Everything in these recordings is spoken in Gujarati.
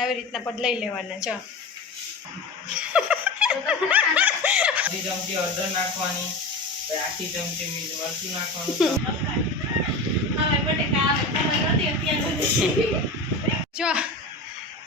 આવી રીતના બદલાઈ લેવાના જો ચમચી હળદર નાખવાની, આખી ચમચી મરચું નાખવાનું। જો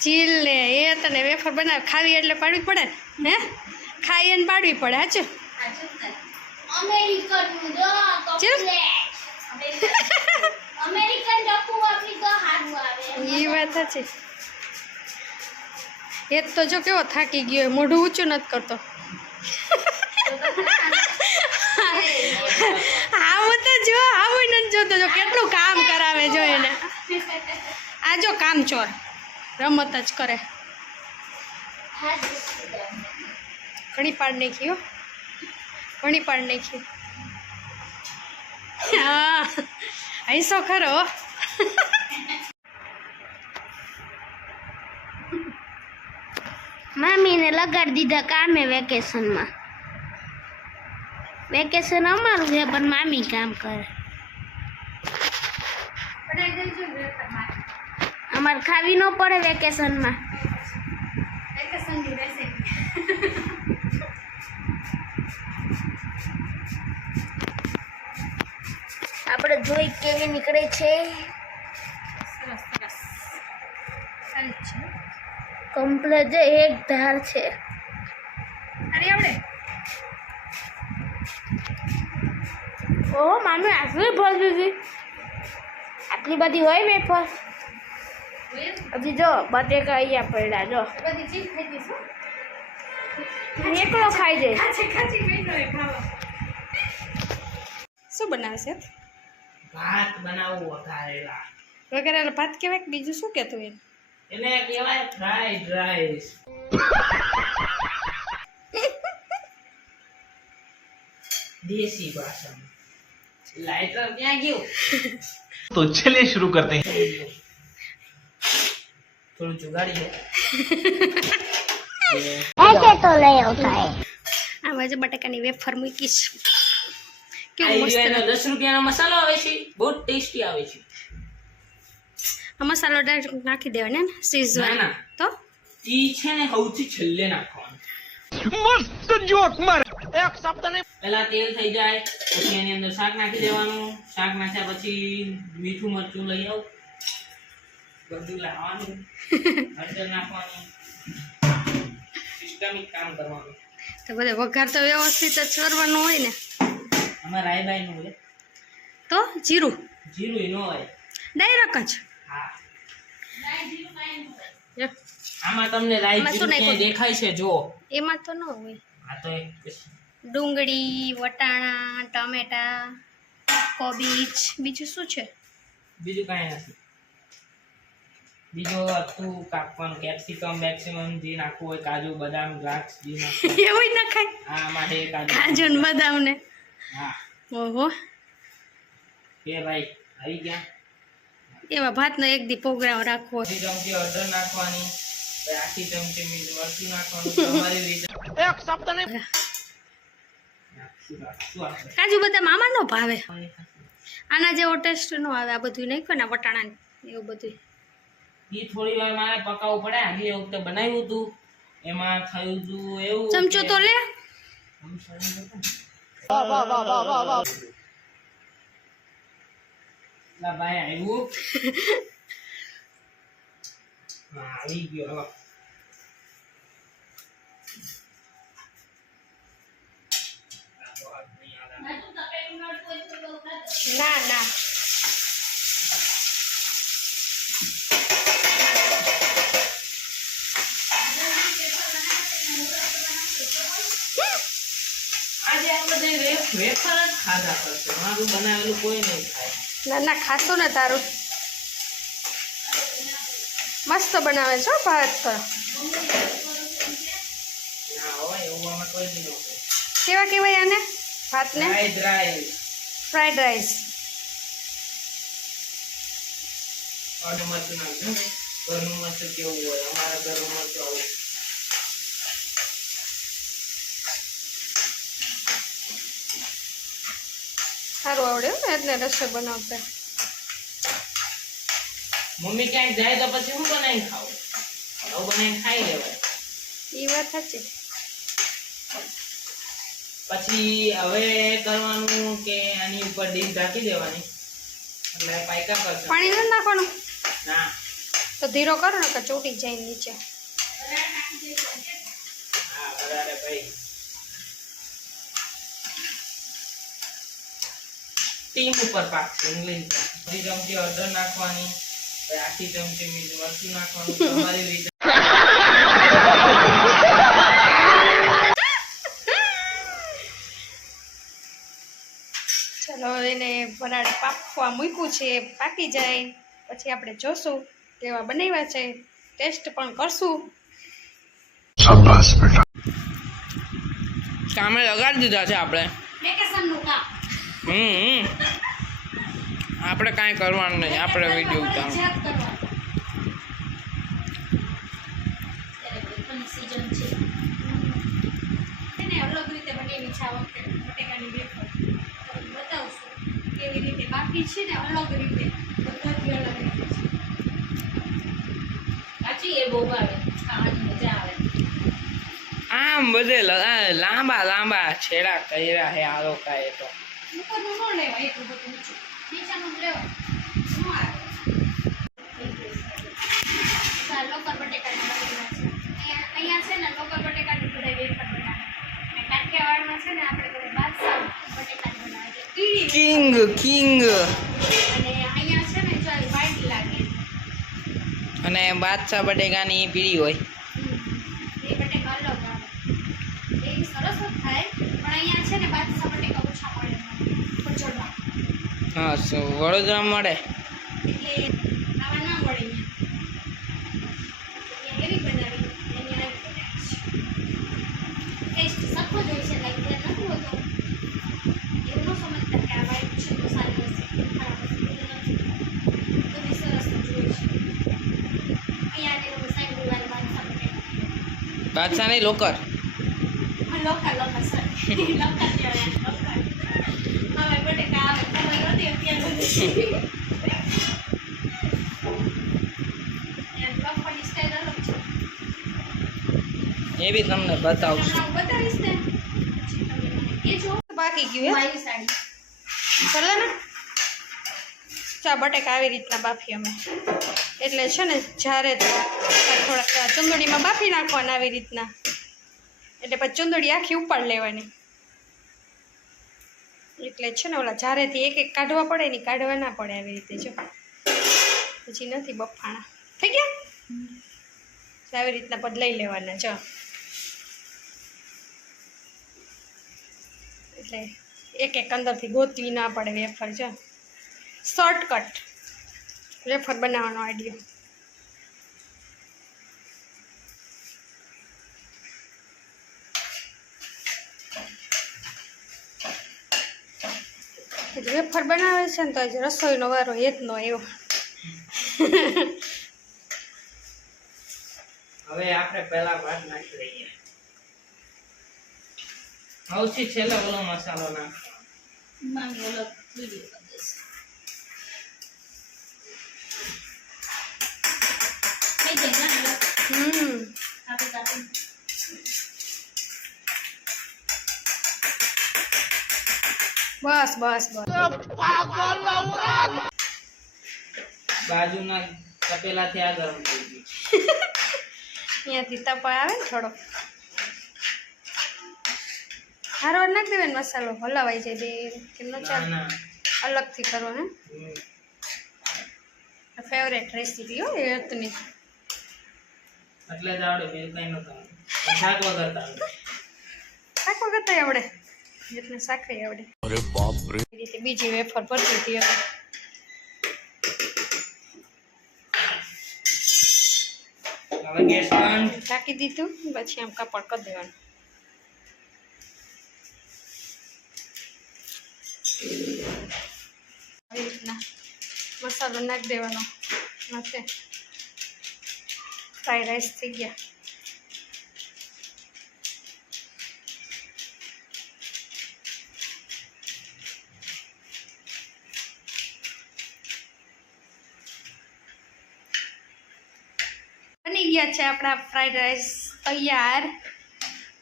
ચીલ ને એ તને વેફર બનાવ ખાવી એટલે પાડવી પડે ને, હે ખાઈ એને પાડવી પડે હાચું એ વાત છે। એ તો જો કેવો થાકી ગયો, મોઢું ઊંચું નથી કરતો। આવું તો જો આવું નથી જોતો, જો કેટલું કામ કરાવે જો એને। આ જો કામ ચોર રમત જ કરે। ઘણી પાડ નાખી હો, ઘણી પાડ નાખી। હા હૈસો ખરો। મામીને લગાડી દીધા કામે વેકેશનમાં। વેકેશન અમારું છે પણ મામી કામ કરે। અમારે ખાવી ન પડે વેકેશનમાં। આપણે જોઈ કેવી નીકળે છે। સરસ સરસ સારી છે કમ્પ્લેટ એક ધાર છે। અરે આવડે ઓહો મામી આટલી ભર દીધી, આટલી બધી હોય વેફર? હજી જો બટેકા અહીંયા પડ્યા જો, બધી ચીજ ખાઈ દઈશું। એકલો ખાઈ જાય। શું બનાવે છે? ભાત બનાવું વઘારેલા। વઘારેલા ભાત કહેવાય કે બીજું શું કહેતું એને? એને કહેવાય ફ્રાઈડ રાઈસ। देसी भाषा में। लाइटर क्या क्यों? तो चलिए शुरू करते हैं। थोड़ी जुगाड़ी है। ऐसे तो नहीं होता है। આ બાજુ બટાકાની વેફર મૂકીશ। આ એરિયાનો 10 રૂપિયાનો મસાલો આવે છે, બહુ ટેસ્ટી આવે છે। આ મસાલો ડાયરેક્ટ નાખી દેવાનો ને સીઝવાન ના, ના। તો ઈ છે ને સૌથી છેલ્લે નાખવાનું। मस्त जोक मार एक शब्द नहीं। પહેલા તેલ થઈ જાય પછી એની અંદર શાક નાખી દેવાનું, શાક નાખ્યા પછી મીઠું મરચું લઈ આવ, બધું લાવવાનું, હળદર નાખવાનું, સિસ્ટમિક કામ કરવાનું। તો બધે વઘાર તો વ્યવસ્થિત જ કરવાનો હોય ને। આમાં રાઈ બાઈ નું હોય તો જીરું જીરું નો હોય ડાયરેક્ટ જ। હા, જો, આમાં તમને રાઈ આમાં શું જીરું નાખ્યું? ક્યાંય દેખાય છે જો? એમાં તો ન હોય। આ તો એક ડુંગળી, વટાણા, ટમેટા, કોબીજ, બીજું શું છે? બીજું કાંઈ નથી। બીજું હતું કાપવાનું, કેપ્સિકમ બેક્સિકમ જે નાખવું હોય, કાજુ બદામ દ્રાક્ષ જે નાખવું હોય। એવું ના ખાય આમાં છે કાજુ ને બદામ ને। હા ઓહો, કે ભાઈ આવી ગયા। એવા ભાતનો એક દી પ્રોગ્રામ રાખવો। આખી ચમચી હળદર નાખવાની, આખી ચમચી મરચું નાખવાનું, તમારી રીતે। एक शब्द नहीं। શું આપણે કાજુ બદામ આમાં ન ભાવે, આના જેવો ટેસ્ટ ન આવે। આ બધું નાખ્યું ને વટાણા ને એવું બધું। ઈ થોડી વાર મારે પકાવવું પડે। આગલી વખતે બનાવ્યું હતું એમાં થયું હતું એવું ચમચો તો લે। લા ભાઈ આવ્યું। હા આવી ગયો હવે। ના ના આજે આપણે વેફર જ ખાધા કરશે, મારું બનાવેલું કોઈ નહીં ખાય। ના ના ખાશો ને તારું મસ્ત બનાવે છો ભાત તો। ના હોય એવું આમાં કોઈ નહીં હોય। કેવા કહેવાય આને ભાતને? Fried rice. Fried rice. ઘરનું મરચું નાખજો ને, ઘરનું મરચું કેવું હોય? અમારા ઘરનું મરચું આવું। સારું આવડે ને એટલે રસોઈ બનાવતા। મમ્મી ક્યાંક જાય તો પછી હું બનાવીને ખાવું? બનાવીને ખાઈ લેવાય. એ વાત સાચી. પછી હવે કરવાનું કે આની ઉપર ડીશ ઢાંકી દેવાની એટલે પાયકા કરશે. પાણી નથી નાખવાનું? ના, તો ધીરો કરો ને કે ચોટી જાય નીચે. હા બરાબર ભાઈ. ટીમ ઉપર પાકશે ઇંગ્લિશ. અડધી ચમચી હળદર નાખવાની, પછી આખી ચમચી મીઠું મરચું નાખવાનું તમારી રીતે. ચલો એને વરાળ પાકવા મૂક્યું છે, પાકી જાય પછી આપણે જોશું કેવા બનાવ્યા છે, ટેસ્ટ પણ કરશું. કામે લગાડી દીધા છે આપણે. વેકેશનનું કામ. આપણે કાંઈ કરવાનું નહીં, આપણે વિડીયો ઉતારવાનો. અલગ રીતે બનાવી છે આ વખતે બટેકાની વેફર. બતાવશું કેવી રીતે બાકી છે ને અલગ રીતે, બધાથી અલગ રીતે છે. સાચી એ બહુ ભાવે, ખાવાની મજા આવે. આમ બધે લાંબા લાંબા છેડા કર્યા છે આ લોકોએ તો. ઉપરનું ન લેવાય એટલું બધું ઊંચું, નીચાનું જ લેવાય. ન આવે. લોકર બટેકાની બનાવ્યા છે. અહીંયા છે ને લોકર બટેકાની બધા વેફર બનાવે. અને કાઠિયાવાડમાં છે ને આપણે બધા બાદશાહ બટેકાની બનાવે છે. કીડી કિંગ અને અહીંયા છે ને ચાલ વાઈટ લાગે. અને બાદશાહ બટેકાની પીળી હોય. એ બટેકા અલગ આવે. એ સરસ જ થાય પણ અહીંયા છે ને બાદશાહ બટેકા ઓછા મળે પચોડવા. હા, વડોદરા મળે. એટલે આવા ના મળે અહીંયા એવી બનાવી અહીંયા આવી બનાવી છે. ટેસ્ટ સરખો જ હોય છે, લાઈક નથી હોતો એવું ન સમજતા કે આ વાઈટ છે તો સારી હશે ખરાબ હશે, એવું નથી. બધી સરસ જ હોય છે. અહીંયા આને લોકો સાઈડ વાળી બાદશાહ બટેકા. બાદશાહ નહીં, લોકર. લોકા સર લોકા કહેવાય લોકા. હવે બટેકા આવે ખબર નથી અત્યારે સુધી. લોકોની સ્ટાઈલ અલગ છે. એ બી તમને બતાવશું. હમણાં હું બતાવીશ ને પછી તમે મને કહેજો. બાકી ગયું મારી સાડી ચાલે ને. ચા બટેકા આવી રીતના બાફી અમે, એટલે છે ને જ્યારે થોડાક ચૂંદડીમાં બાફી નાખવાના આવી રીતના, એટલે પછી ચૂંદડી આખી ઉપાડ લેવાની. એટલે છે ને ઓલા જારેથી એક એક કાઢવા પડે ને કાઢવા ના પડે આવી રીતે. જો પછી નથી બફાણા થઈ ગયા. આવી રીતના બદલાઈ લેવાના. જો એટલે એક એક અંદરથી ગોતવી ના પડે વેફર. જો શોર્ટકટ વેફર બનાવવાનો આઈડિયો. વેફર બનાવે છે ને તો આજે રસોઈનો વારો એ જ નો એવો. હવે આપણે પહેલા ભાત નાખી દઈએ. સૌથી છેલ્લે ઓલો મસાલો નાખવાનો. માંગ અલગ વિડીયો કરી દઈશ. થઈ જાય ને આપણે કાપી બસ બસ બસ. બાજુના તપેલાથી આ ગરમ થઈ ગયું. અહીંયાથી તપા આવે ને થોડો હારો નાખી દેવાનો મસાલો, હલાવાઈ જાય બે કેમ ન ચાલે. ના અલગથી કરો ને. ફેવરેટ રેસીપી હો એ હતની. એટલે જ આવડે, બીજું કઈ નતું આવડે. શાક વગર તો આવડે. શાક વખત આવડે એટલે શાકરી આવડે. अरे बाप रे એ રીતે બીજી વેફર ભરતી હતી હવે. હવે ગેસ બંધ. ઢાંકી દીધું પછી આમ કાપડ કરી દેવાનું. આવી રીતના મસાલો નાખી દેવાનો માથે. ફ્રાઈડ રાઈસ થઈ ગયા. બની ગયા છે આપણા ફ્રાઈડ રાઈસ તૈયાર.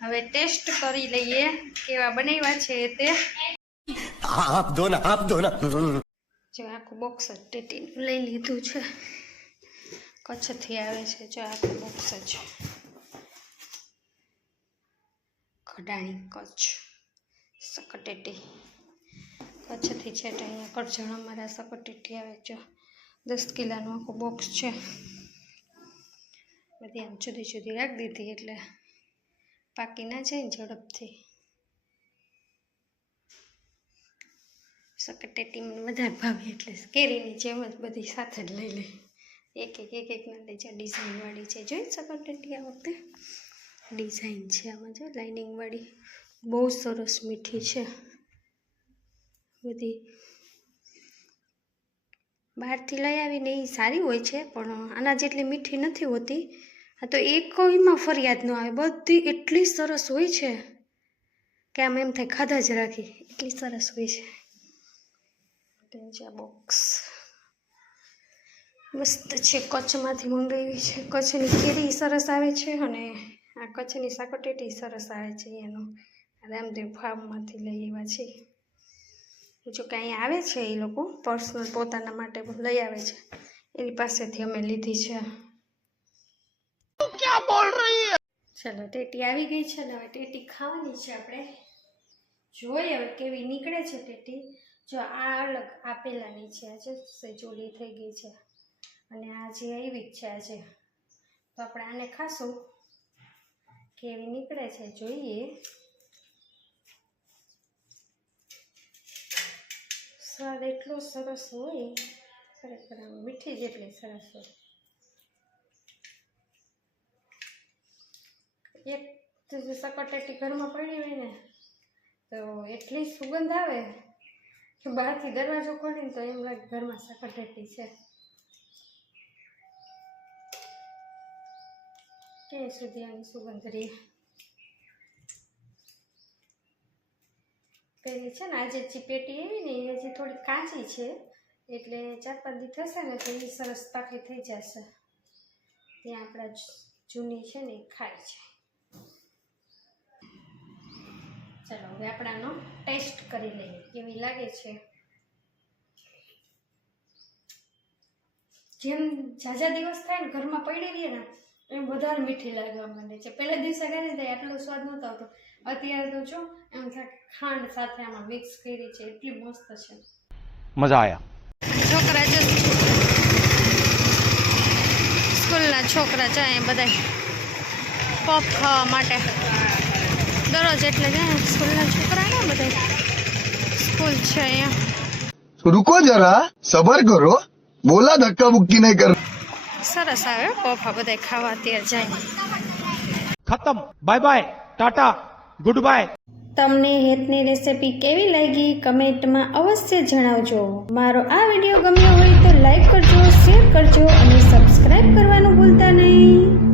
હવે ટેસ્ટ કરી લઈએ કેવા બનાવ્યા છે તે. आप दो ना જો આખું બોક્સ જ ટેટીનું લઈ લીધું છે. કચ્છથી આવે છે. જો આખું બોક્સ જ ખડાણી કચ્છ સકટેટી કચ્છથી છે. તો અહીંયા કરજણ અમારા સકટેટી આવે. જો 10 કિલોનું આખું બોક્સ છે. બધી આમ જુદી જુદી રાખી દીધી એટલે પાકી ના જાય ને ઝડપથી. સકટેટી મને વધારે ભાવે એટલે કેરીની જેમ જ બધી સાથે જ લઈ લે. એક ના લઈ જાય. ડિઝાઇનવાળી છે. જોઈ સકટેટી આ વખતે ડિઝાઇન છે આમાં. જો લાઇનિંગવાળી બહુ સરસ મીઠી છે. બધી બહારથી લઈ આવીને એ સારી હોય છે પણ આના જેટલી મીઠી નથી હોતી. આ તો એમાં ફરિયાદ ન આવે. બધી એટલી સરસ હોય છે કે આમ એમ થાય ખાધા જ રાખી, એટલી સરસ હોય છે. બોક્સ મસ્ત છે. કચ્છમાંથી મંગાવી છે. કચ્છની કેરી સરસ આવે છે અને આ કચ્છની સાકટેટી સરસ આવે છે. એનો રામદેવ ફાર્મમાંથી લઈ આવ્યા છે. જો કે અહીંયા આવે છે એ લોકો પર્સનલ પોતાના માટે લઈ આવે છે. એની પાસેથી અમે લીધી છે. क्या बोल रही है? ચાલો ટેટી આવી ગઈ છે ને હવે ટેટી ખાવાની છે આપણે. જોઈએ હવે કેવી નીકળે છે ટેટી. જો આ અલગ આ પહેલાંની છે. આજે સેજોલી થઈ ગઈ છે અને આ જે આવી જ છે આજે. તો આપણે આને ખાશું કેવી નીકળે છે જોઈએ. સ્વાદ એટલો સરસ હોય ખરેખર. મીઠી જેટલી સરસ હોય. એક સકટેટી ઘરમાં પડી હોય ને તો એટલી સુગંધ આવે કે બહારથી દરવાજો ખોલીને તો એમ લાગે ઘરમાં સકટેટી છે. ક્યાં સુધી આની સુગંધ રહી. પેલી છે ને આજે જે પેટી એવી ને એ હજી થોડી કાચી છે એટલે 4-5 દી થશે ને તો એ સરસ પાકી થઈ જશે. ત્યાં આપણા જૂની છે ને એ ખાય છે. ચાલો હવે આપણે આનો ટેસ્ટ કરી લઈએ કેવી લાગે છે. જેમ ઝાઝા દિવસ થાય ને ઘરમાં પડી રહીએ ને એમ વધારે મીઠી લાગવા માંડે છે. પહેલા દિવસે ખાધી થાય આટલો સ્વાદ નહોતો આવતો. અત્યારે તો જો એમ થાય ખાંડ સાથે આમાં મિક્સ કરી છે. એટલી મસ્ત છે. मजा आया. છોકરા જો સ્કૂલના છોકરા જાય બધા પફ ખાવા માટે દરરોજ. એટલે જાય સ્કૂલના છોકરા ને બધા સ્કૂલ છે અહીંયા. रुको जरा सबर करो बोला धक्का बुक्की नहीं कर. સરસ આવે પફ આ બધા ખાવા અત્યારે જાય. खत्म. Bye bye tata good bye. તમને હેતની રેસિપી કેવી લાગી કમેન્ટમાં અવશ્ય જણાવજો. મારો આ વિડીયો ગમ્યો હોય તો લાઈક કરજો, શેર કરજો અને સબસ્ક્રાઈબ કરવાનું ભૂલતા નહીં.